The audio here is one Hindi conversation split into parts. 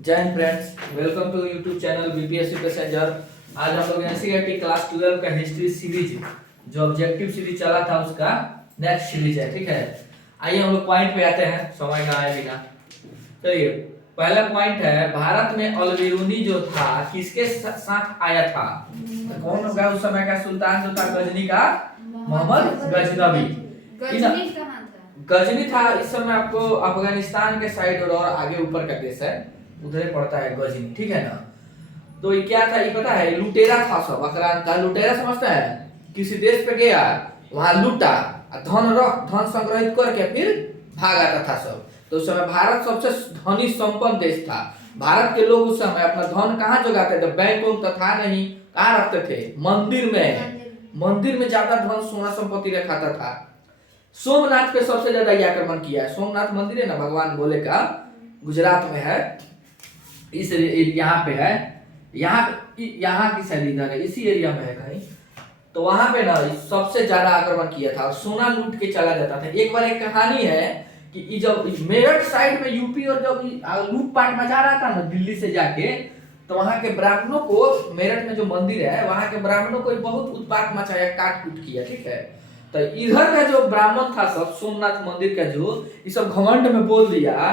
जय Hind friends, welcome to YouTube channel BPSC passenger. आज हम लोग एनसीईआरटी क्लास 12 का हिस्ट्री सीरीज जो ऑब्जेक्टिव सीरीज चला था उसका नेक्स्ट सीरीज है। ठीक है, आइए हम लोग पॉइंट पे आते हैं, समय ना आए बिना। चलिए, पहला पॉइंट है, भारत में अलबेरुनी जो था किसके साथ आया था? कौन होगा उस समय का सुल्तान जो था गजनी का? मोहम्मद गजनवी। गजनी था इस समय आपको अफगानिस्तान के साइड और आगे ऊपर का देश है, उधर पड़ता है गजनी। ठीक है ना। तो ये क्या था ये पता है? लुटेरा था सब। अफगान का लुटेरा समझते हैं? किसी देश पे गया, वहां लूटा, धन संग्रहित करके फिर भाग आता था सब। तो उस समय भारत सबसे धनी संपन्न देश था। भारत के लोग उस समय अपना धन कहाँ जुगाते थे? बैंक तो था नहीं, कहाँ रखते थे? मंदिर में। मंदिर में ज्यादा धन सोना संपत्ति रखाता था। सोमनाथ पे सबसे ज्यादा ये आक्रमण किया है। सोमनाथ मंदिर है ना भगवान भोले का, गुजरात में है। इस यहाँ पे है, यहाँ की शायद इधर है, इसी एरिया में है कहीं। तो वहां पे ना सबसे ज्यादा आक्रमण किया था और सोना लूट के चला जाता था। एक बार एक कहानी है कि जब मेरठ साइड में यूपी और जब लूटपाट मचा रहा था ना दिल्ली से जाके, तो वहां के ब्राह्मणों को, मेरठ में जो मंदिर है वहां के ब्राह्मणों को बहुत उत्पात मचाया, काट कूट किया। ठीक है, तो इधर का जो ब्राह्मण था सब, सोमनाथ मंदिर का जो, ये सब घमंड में बोल दिया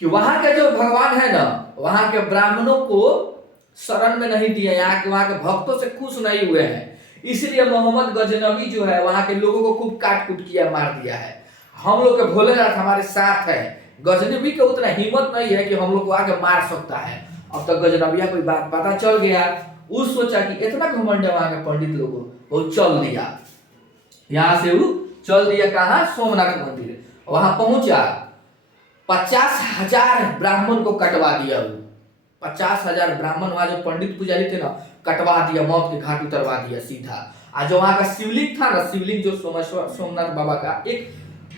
कि वहां के जो भगवान है ना, वहां के ब्राह्मणों को शरण में नहीं दिया, यहाँ के वहां के भक्तों से खुश नहीं हुए हैं। इसलिए मोहम्मद गजनवी जो है वहां के लोगों को खूब काट कूट किया, मार दिया है। हम लोग के भोलेनाथ हमारे साथ है। गजनवी के उतना हिम्मत नहीं है कि हम लोग को आके मार सकता है। अब तक गजनविया कोई बात पता चल गया, उस सोचा कि इतना घमंड है वहां के पंडित लोगों, वो चल दिया। यहाँ से वो चल दिया कहा? सोमनाथ मंदिर। वहां पहुंचा, 50,000 ब्राह्मण को कटवा दिया। वो 50,000 ब्राह्मण वहां जो पंडित पुजारी थे ना, कटवा दिया, मौत के घाट उतरवा दिया सीधा। आज जो वहां का शिवलिंग था ना, शिवलिंग जो सोमनाथ बाबा का, एक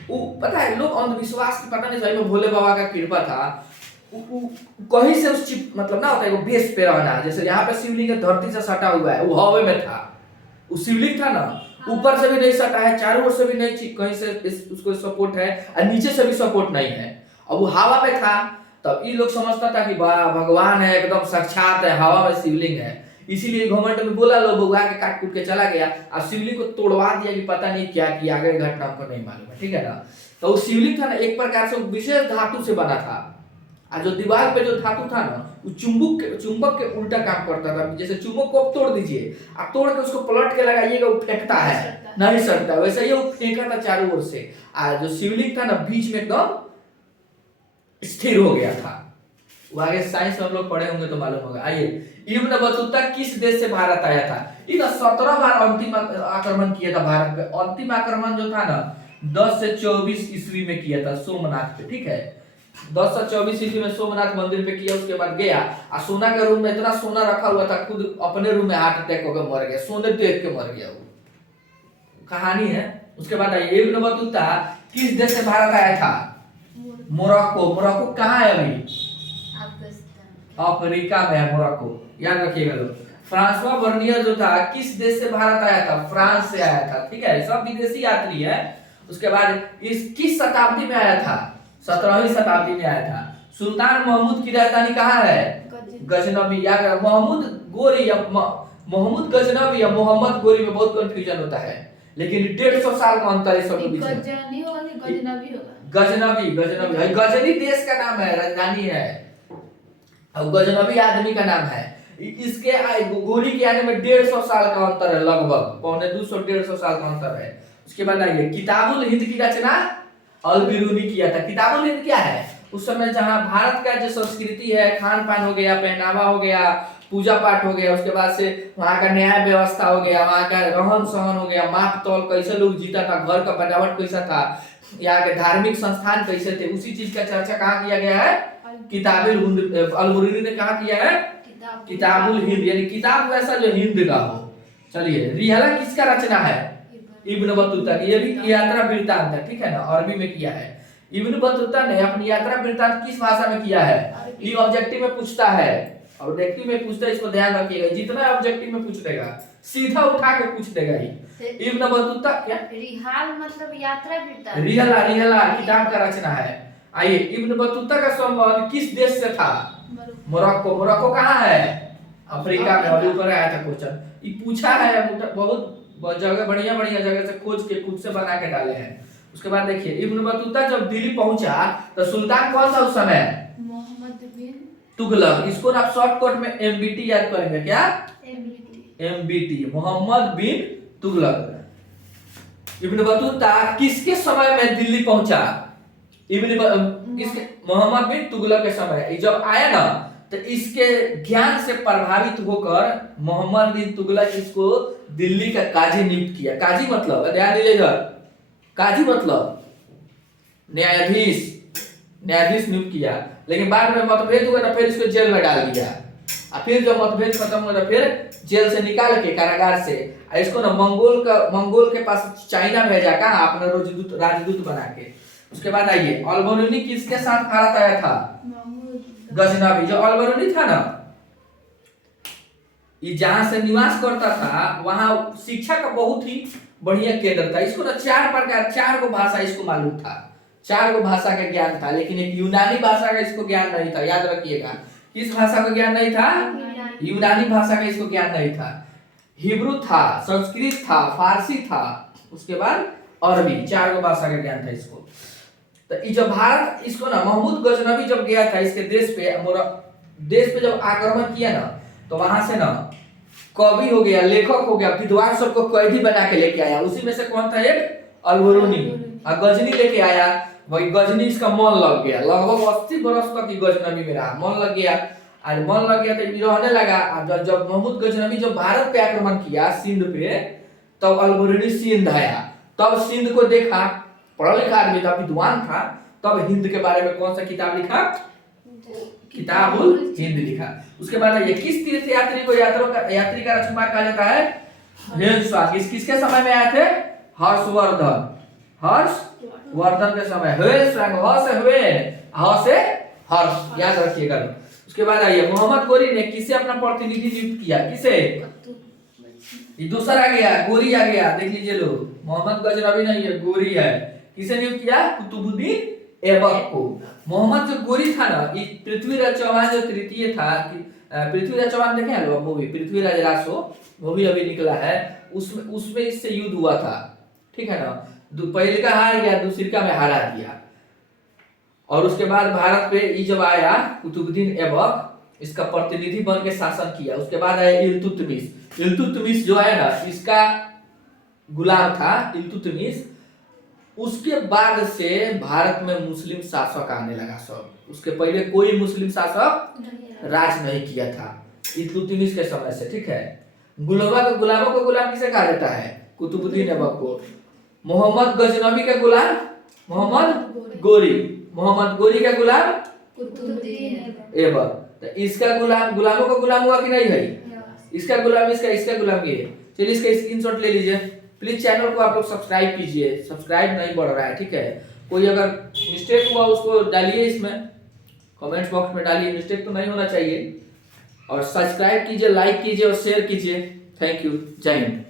वो पता है, लोग अंधविश्वास की पता नहीं, सही में भोले बाबा का कृपा था। कहीं से उस चिप मतलब ना होता है वो बेस पे रहना, जैसे यहाँ पे शिवलिंग धरती से सटा हुआ है, वो हवा में था। वो शिवलिंग था ना, ऊपर से भी नहीं सटा है, चारों ओर से भी नहीं, कहीं से उसको सपोर्ट है और नीचे से भी सपोर्ट नहीं है। अब वो हवा में था, तब ये लोग समझता था कि वाह भगवान है, एकदम साक्षात है, हवा में शिवलिंग है। इसीलिए घमंड में बोला, लोग भगवा के काट कूट के चला गया और शिवलिंग को तोड़वा दिया कि पता नहीं क्या किया, आगे घटना हमको नहीं मालूम है। ठीक है ना। तो वो शिवलिंग था ना, एक प्रकार से विशेष धातु से बना था। और जो दीवार पे जो धातु था ना, वो चुंबक के उल्टा काम करता था। जैसे चुंबक को आप तोड़ दीजिए, आप तोड़ के उसको पलट के लगाइएगा, वो फेंकता है, नहीं सकता। वैसे ही वो फेंका था चारों ओर से। और जो शिवलिंग था ना, बीच में एकदम स्थिर हो गया था। वो आगे साइंस में हम लोग पढ़े होंगे तो मालूम होगा। आइए, इब्न बतूता किस देश से भारत आया था? ये 17 बार अंतिम आक्रमण किया था भारत पे। अंतिम आक्रमण जो था ना 10 से 24 ईस्वी में किया था सोमनाथ पे। ठीक है, 10 से 24 ईस्वी में सोमनाथ मंदिर पे किया। उसके बाद गया और सोना के रूम में इतना सोना रखा हुआ था, खुद अपने रूम में हार्ट अटैक होकर मर गया, सोने देख के मर गया। वो कहानी है। उसके बाद आइए, इब्न बतूता किस देश से भारत आया था? मोरक्को। मोरक्को कहाँ है अभी? अफ्रीका में है मोरक्को, याद रखिएगा लोग। फ्रांसवा बर्नियर जो था किस देश से भारत आया था? फ्रांस से आया था। ठीक है, सब विदेशी यात्री है। उसके बाद इस किस शताब्दी में आया था? 17वीं शताब्दी में आया था। सुल्तान महमूद की राजधानी कहाँ है? गजनवी। याद रखो, महमूद गोरी या मोहम्मद गजनवी या मोहम्मद गोरी में बहुत कंफ्यूजन होता है, लेकिन 150 साल का अंतर है सब के बीच में। गजनवी, गजनवी गजनी देश का नाम है, राजधानी है, और गजनवी आदमी का नाम है। इसके गोरी के आने में 150 साल का अंतर है, लगभग 250-150 साल का अंतर है। उसके बाद आइए, किताबुल हिंद की रचना अलबिरूनी किया था। किताबुल हिंद क्या है? उस समय जहां भारत का जो संस्कृति है, खान पान हो गया, पहनावा हो गया, पूजा पाठ हो गया, उसके बाद से वहां का न्याय व्यवस्था हो गया, वहां का रहन सहन हो गया, माप तौल कैसे लोग जीता था, घर का बनावट कैसा था, यहाँ के धार्मिक संस्थान कैसे थे, उसी चीज का चर्चा कहाँ किया गया है? किताबुल हिंद। अलबरूनी ने कहा किया है? किताबुल हिंद, यानी किताब वैसा जो हिंद का हो। चलिए, रिहला किसका रचना है? इब्न बतूता की। ये भी यात्रा वृत्तांत है। ठीक है ना, अरबी में किया है। इब्न बतूता ने अपनी यात्रा वृत्तांत किस भाषा में किया है? ये ऑब्जेक्टिव में पूछता है, ऑब्जेक्टिव में पूछता है, इसको ध्यान रखिएगा। जितना ऑब्जेक्टिव में पूछ देगा सीधा उठा के पूछ देगा ही। इब्न बतूता क्या? रिहाल मतलब यात्रा वृत्तांत। रिहला, रिहला किताब का रचना है। आइए, इब्न बतूता का संबंध किस देश से था? मोरक्को। मोरक्को कहाँ है? अफ्रीका में। अभी ऊपर आया था क्वेश्चन, ये पूछा है बहुत जगह, बढ़िया बढ़िया जगह से खोज के खुद से बना के डाले हैं। उसके बाद देखिए इब्न बतूता जब दिल्ली पहुंचा तो सुल्तान कौन था उस समय? मोहम्मद बिन तुगलक। इसको आप शॉर्टकट में एमबीटी याद करेंगे। क्या? एमबीटी, मोहम्मद बिन तुगलक। इब्न बतूता किसके समय में दिल्ली पहुंचा? मोहम्मद बिन तुगलक के समय जब आया ना, तो इसके ज्ञान से प्रभावित होकर मोहम्मद बिन तुगलक इसको दिल्ली का काजी नियुक्त किया। काजी मतलब ध्यान दीजिए इधर, काजी मतलब न्यायाधीश, न्यायाधीश नियुक्त किया। लेकिन बाद में मतभेद हुआ तो फिर इसको जेल में डाल दिया। और फिर जब मतभेद खत्म हुआ तो फिर जेल से निकाल के कारागार से इसको ना मंगोल के पास चाइना भेजा। कहा? अपना राजदूत बना के। उसके बाद आइए, अल-बरूनी किसके साथ भारत आया था? गजनवी। जो अल-बरूनी था ना, ये जहां से निवास करता था वहां शिक्षा का बहुत ही बढ़िया केंद्र था। इसको ना चार गो भाषा इसको मालूम था, 4 गो भाषा का ज्ञान था। लेकिन एक यूनानी भाषा का इसको ज्ञान नहीं था। याद रखिएगा, किस भाषा का ज्ञान नहीं था? यूनानी भाषा का इसको ज्ञान नहीं था। हिब्रू था, संस्कृत था, फारसी था, उसके बाद अरबी, 4 गो भाषा का ज्ञान था इसको। तो ये जब भारत इसको ना महमूद गजनवी जब गया था इसके देश पे जब आक्रमण किया ना, तो वहां से ना कवि हो गया, लेखक हो गया, विद्वान सबको कैदी बना के लेके आया। उसी में से कौन था? एक अल-बरूनी। और गजनी लेके आया। वही गजनी इसका मन लग गया, लगभग 80 बरस तक गजनवी में रहा, मन लग गया। और मन लग गया तो रहने लगा। और जब महमूद गजनवी जब भारत पे आक्रमण किया सिंध पे, तब अल-बरूनी सिंध आया। तब सिंध को देखा, पढ़ा लिखा आदमी था, विद्वान था। तब हिंद के बारे में कौन सा किताब लिखा? किताबुल हिंद लिखा। उसके बाद ये किस तीर्थ यात्री को यात्री का राजकुमार कहा जाता है? ह्वेन-त्सांग। किसके समय में आए थे? हर्षवर्धन के समय। ह्वेन-त्सांग, ह से ह्वेन, ह से हर्ष, याद रखिएगा। उसके बाद आइए, मोहम्मद गोरी ने किसे अपना प्रतिनिधि नियुक्त किया? किसे? ये दूसरा आ गया, गोरी आ गया। देख लीजिए लोग, मोहम्मद गजनवी नहीं है, गोरी है। किसे नियुक्त किया? कुतुबुद्दीन ऐबक को। मोहम्मद जो गोरी था ना, ये पृथ्वीराज चौहान जो तृतीय था, पृथ्वीराज चौहान देखे हैं लोग मूवी, पृथ्वीराज रासो, वो भी अभी निकला है। उसमें इससे युद्ध हुआ था, ठीक है ना। पहले का हार गया, दूसरी का में हरा दिया। और उसके बाद भारत पे ये जब आया कुतुबुद्दीन ऐबक, इसका प्रतिनिधि बन के शासन किया। उसके बाद आया इल्तुतमिश। इल्तुतमिश जो है ना, इसका गुलाम था इल्तुतमिश। उसके बाद से भारत में मुस्लिम शासक आने लगा सब। उसके पहले कोई मुस्लिम शासक राज नहीं किया था इल्तुतमिश के समय से, ठीक है। गुलामों को गुलाम किसे कहा जाता है? कुतुबुद्दीन ऐबक को। मोहम्मद गजनवी का गुलाम मोहम्मद गोरी, मोहम्मद गोरी का गुलाम कुतुबुद्दीन ऐबक। तो इसका गुलामों का गुलाम हुआ कि नहीं है? इसका गुलाम इसका गुलाम ये। चलिए इसका स्क्रीनशॉट ले लीजिए। प्लीज चैनल को आप लोग सब्सक्राइब कीजिए, सब्सक्राइब नहीं बढ़ रहा है, ठीक है। कोई अगर मिस्टेक हुआ उसको डालिए, इसमें कमेंट बॉक्स में डालिए, मिस्टेक तो नहीं होना चाहिए। और सब्सक्राइब कीजिए, लाइक कीजिए और शेयर कीजिए। थैंक यू, जय हिंद।